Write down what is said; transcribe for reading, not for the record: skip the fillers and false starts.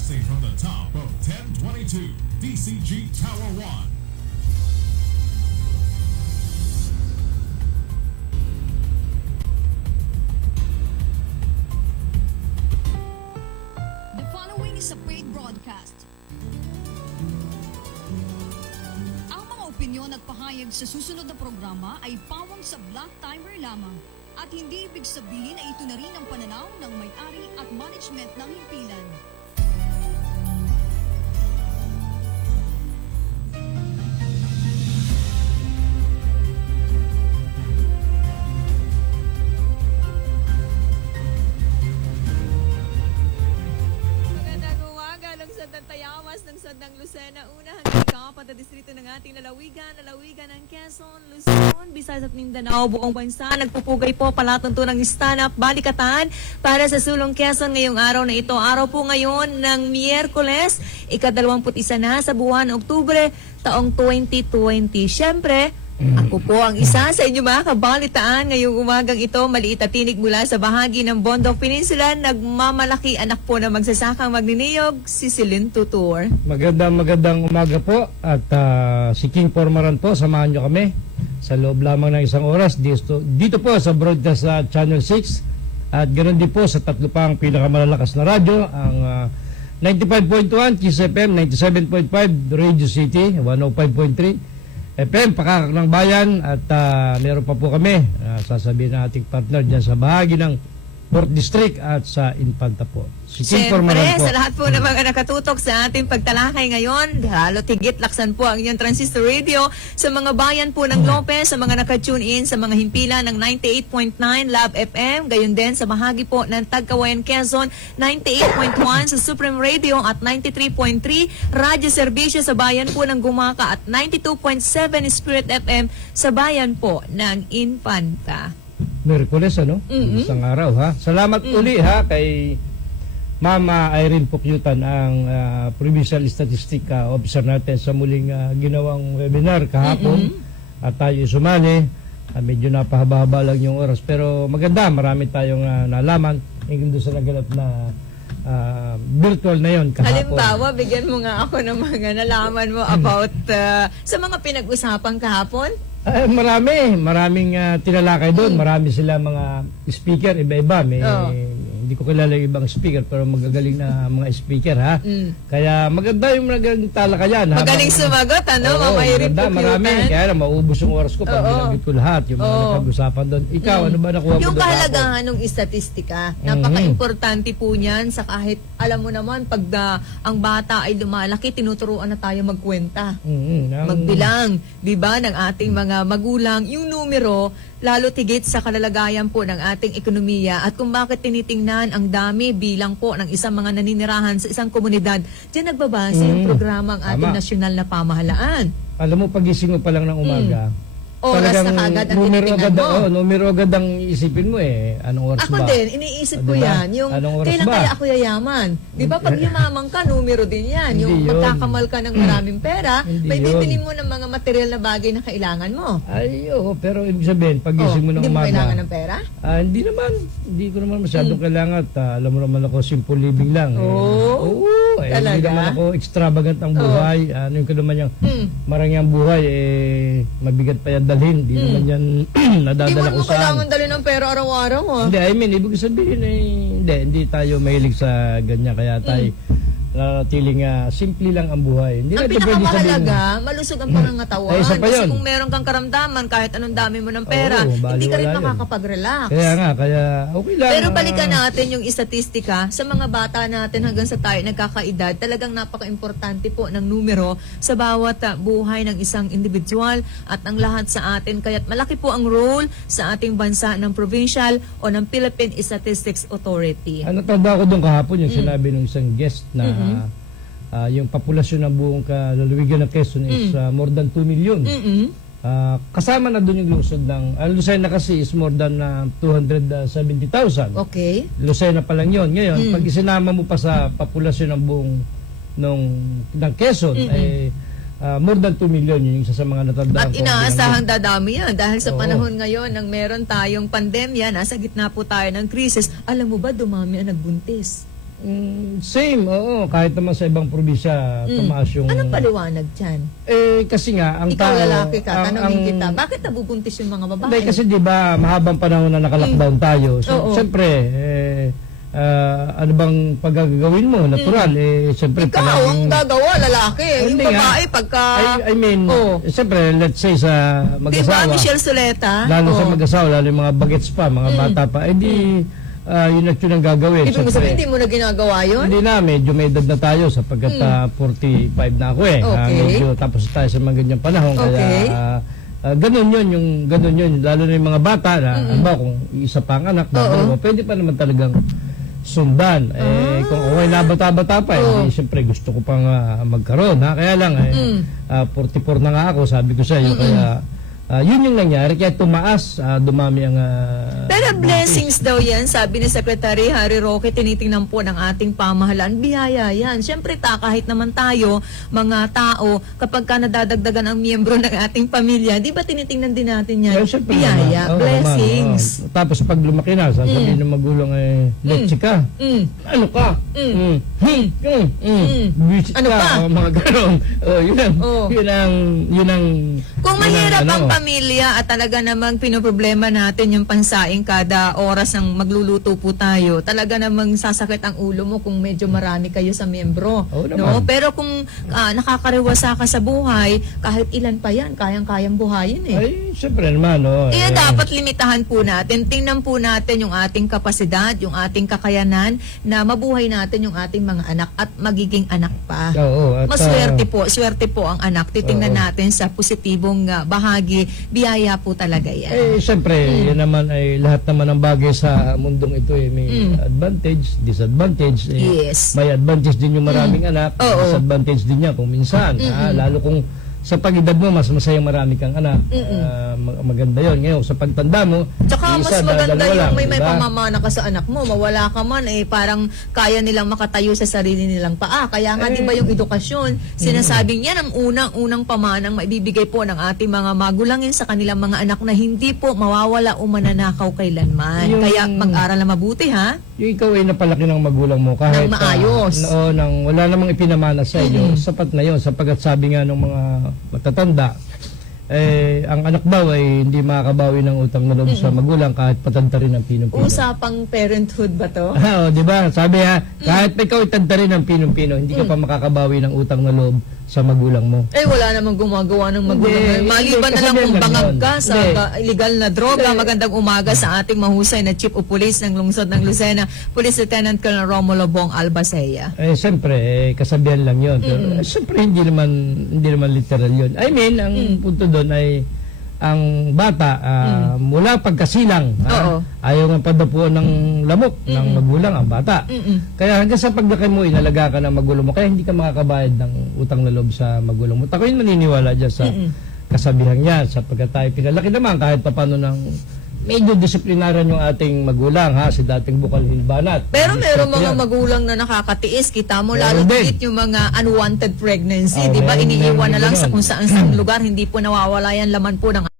Broadcasting from the top of 1022 DCG Tower 1. The following is a paid broadcast. Ang mga opinyon at pahayag sa susunod na programa ay pawang sa black timer lamang at hindi ibig sabihin na ito na rin ang pananaw ng may-ari at management ng himpilan. Magandang umaga, lungsod ng Tayamas, lungsod ng Lucena, una hanggang ikapat na distrito ng ating lalawigan ng Quezon, Luzon, Visayas at Mindanao, buong bansa. Nagpupugay po palatuntunang stand-up balikatan para sa Sulong Quezon ngayong araw na ito. Araw po ngayon ng Miyerkules, ika-21 na sa buwan ng Oktubre, taong 2020. Siyempre, ako po ang isa sa inyo mga kabalitaan ngayong umagang ito, maliit at tinig mula sa bahagi ng Bondok Peninsula, nagmamalaki anak po na magsasakang magniniyog, si Celine Tutur. Magandang umaga po at si King Pormaran po, samahan nyo kami sa loob lamang ng isang oras dito po sa broadcast sa Channel 6 at ganoon din po sa tatlo pang pinakamalalakas na radyo, ang 95.1 Kiss FM, 97.5 Radio City, 105.3 FM, Pakakak ng Bayan at meron pa po kami sasabihin ng ating partner dyan sa bahagi ng 4th District at sa Infanta po. Si King Siyempre, Pormaran po. sa lahat po ng mga nakatutok sa ating pagtalakay ngayon, lalo tigit laksan po ang inyong transistor radio sa mga bayan po ng Lopez, sa mga nakatune in sa mga himpilan ng 98.9 Lab FM, gayon din sa bahagi po ng Tagkawayan Quezon, 98.1 sa Supreme Radio at 93.3 Radyo Serbisyo sa bayan po ng Gumaka at 92.7 Spirit FM sa bayan po ng Infanta. Miyerkules, ano? Isang araw, ha? Salamat uli, ha, kay Mama Irene Pukyutan, ang Provincial Statistic Officer natin sa muling ginawang webinar kahapon. At tayo sumali. Medyo napahaba-haba lang yung oras. Pero maganda, marami tayong nalaman. Hinggang doon sa naganap na virtual na yon kahapon. Halimbawa, bigyan mo nga ako ng mga nalaman mo about sa mga pinag-usapang kahapon. Maraming tinalakay doon. Marami sila mga speaker, iba-iba. Hindi ko kilala yung ibang speaker, pero magagaling na mga speaker, ha? Kaya maganda yung naging talakayan. Magaling sumagot, ano? Mamayirin po marami. Kaya maubos yung oras ko pag binanggit ko lahat, yung mga napag-usapan doon. Ikaw, ano ba nakuha mo doon? Yung kahalagahan ng istatistika, napaka-importante po niyan sa kahit, alam mo naman, pag ang bata ay lumalaki, tinuturuan na tayo magkwenta. Magbilang, di ba, ng ating mga magulang. Yung numero, lalo tigit sa kalalagayan po ng ating ekonomiya at kung bakit tinitingnan ang dami bilang po ng isang mga naninirahan sa isang komunidad, diyan nagbabase yung programang ating nasyonal na pamahalaan. Alam mo, pagising mo pa lang ng umaga, Oras na kagad ang tinitingnan mo. numero agad ang isipin mo eh. Anong oras Ako ba? din, iniisip ko Diba? yan. Yung Anong oras kailan ba? kaya ako yayaman? Di ba pag yumaman ka, numero din yan. Hindi Yung yun. magkakamal ka ng maraming pera, Hindi may yun. bibili mo ng mga material na bagay na kailangan mo. Ay, oo, pero ibig sabihin, pagising mo ng Hindi mo umaga. kailangan ng pera? Hindi naman. Hindi ko naman masyadong kailangan. Alam mo naman ako, simple living lang. Oo. Hindi Talaga? naman ako extravagant ang buhay. Ano yung naman yung marangyang buhay, mabigat pa yan dalhin. Hindi naman yan Hindi nadadala mo ko saan. kailangan dali ng pera araw-araw. Hindi, I mean, ibig sabihin hindi tayo mahilig sa ganyan. Kaya tayo nanatiling simple lang ang buhay. Hindi Ang natin pwede pinakamahalaga, malusog ang pangangatawan. Ay, isa pa Kasi yun. kung meron kang karamdaman, kahit anong dami mo ng pera, Oo, hindi ka rin baliwala yun. makakapag-relax. Kaya okay lang. Pero balikan natin yung istatistika sa mga bata natin hanggang sa tayo nagkakaedad. Talagang napaka-importante po ng numero sa bawat buhay ng isang individual at ang lahat sa atin. Kaya't malaki po ang role sa ating bansa ng provincial o ng Philippine Statistics Authority. Ano tanda ko doon kahapon yung sinabi ng isang guest na yung populasyon ng buong lalawigan ng Quezon is more than 2 million. Kasama na doon yung lungsod ng Lucena kasi is more than 270,000. Okay. Lucena pa lang yon. Ngayon, pag isinama mo pa sa populasyon ng buong ng Quezon, more than 2 million yung isa sa mga natandaan At inaasahang dadami yan dahil sa panahon ngayon nang meron tayong pandemya, nasa gitna po tayo ng krisis. Alam mo ba, dumami ang nagbuntis. Same, oo. Kahit naman sa ibang probinsya, tumaas yung... Anong paliwanag dyan? Kasi nga, ang Ikaw tao... lalaki ka, tanongin ang- kita, bakit nabubuntis yung mga babae? Hindi, kasi di ba mahabang panahon na naka-lockdown tayo. So, Oo. siyempre, ano bang pagagawin mo? Natural, siyempre... Ikaw ang gagawa, lalaki. Yung Hindi nga. babae, pagka... I mean, Oo. siyempre, let's say sa Di ba, mag-asawa, Michelle Soleta? lalo sa Oo. mag-asawa, lalo yung mga bagets pa, mga bata pa, di yun at yun ang gagawin. Ibig mo sabihin, hindi mo na ginagawa yun? Hindi na, medyo may edad na tayo sapagkat 45 na ako eh. Okay. Medyo tapos tayo sa mga ganyang panahon. Okay. Kaya ganun yun, lalo na yung mga bata na, ba, kung isa pa ang anak, dalawa, pwede pa naman talagang sundan. Kung okay na bata-bata pa, siyempre gusto ko pang magkaroon. Kaya lang, 44 na nga ako, sabi ko sa iyo, kaya yun yung nangyari, kaya tumaas, dumami ang... Pero blessings daw yan, sabi ni Secretary Harry Roque, tinitingnan po ng ating pamahalaan. Biyaya yan. Siyempre, kahit naman tayo, mga tao, kapag ka nadadagdagan ang miyembro ng ating pamilya, di ba tinitingnan din natin yan? Siyempre Biyaya, naman. Oo, blessings. naman. Tapos pag lumaki na, sasabihin ng magulang leche ka. Ano ka? Visit Ano pa? Mga ganon. Yun ang... Kung yun ang mahirap ano. ang pamilya at talaga namang pinoproblema natin yung pansaing kada oras ng magluluto po tayo, talaga namang sasakit ang ulo mo kung medyo marami kayo sa miyembro. Oo naman. No? Pero kung nakakariwasa ka sa buhay, kahit ilan pa yan, kayang-kayang buhayin eh. Ay, syempre naman, no. Kaya dapat limitahan po natin, tingnan po natin yung ating kapasidad, yung ating kakayanan na mabuhay natin yung ating mga anak at magiging anak pa. Oo, at, Swerte po ang anak. Titingnan natin sa positibong bahagi, biyaya po talaga yan. syempre, yan naman ay lahat naman ng bagay sa mundong ito may advantage, disadvantage. Yes. May advantage din yung maraming anak, Oo. disadvantage din niya kung minsan. Lalo kung sa pag-edad mo, mas masayang marami kang anak. Maganda yon. Ngayon, sa pagtanda mo, Tsaka mas isa, maganda dalawa yung lang, may diba? pamamana ka sa anak mo, mawala ka man parang kaya nilang makatayo sa sarili nilang paa. Kaya nga di ba yung edukasyon, sinasabing yan ang unang pamanang maibibigay po ng ating mga magulangin sa kanilang mga anak na hindi po mawawala o mananakaw kailanman. Yung- Kaya mag-aral na mabuti ha. Yung ikaw ay napalaki ng magulang mo kahit Nang maayos. nang wala namang ipinamana sa iyo, sapat na 'yon sapagkat sabi nga ng mga matatanda ang anak daw ay hindi makakabawi ng utang na loob sa magulang kahit patanda rin ang pinong-pino. Usapang parenthood ba to? Oo, di ba? Sabi kahit ikaw itanda rin ang pinong-pino, hindi ka pa makakabawi ng utang na loob sa magulang mo. Wala namang gumagawa ng magulang. Hindi, Maliban na lang kasi kung yan bangag yun. ka sa Hindi. illegal na droga. Magandang umaga sa ating mahusay na Chief of Police ng Lungsod ng Lucena, Police Lieutenant Colonel Romulo Bong Albacea. Siyempre, kasabihan lang yun. Pero, siyempre, hindi naman literal yun. I mean, ang punto doon ay ang bata, mula pagkasilang, Oo. ayaw nga padapuan ng lamok ng magulang ang bata. Kaya hanggang sa paglaki mo, inalaga ka ng magulang mo, kaya hindi ka makakabayad ng utang na loob sa magulang mo. Ako yung maniniwala dyan sa kasabihan niya, sapagkat tayo pinalaki naman kahit paano ng medyo disiplinaran yung ating magulang, si dating Bukal Hilbanat. Pero meron mga Yan. magulang na nakakatiis. Kita mo, lalo Meron din. tigit yung mga unwanted pregnancy. Oh, Di ba? meron Iniiwan din na lang sa ganun. kung saan lugar. Hindi po nawawala yan laman po ng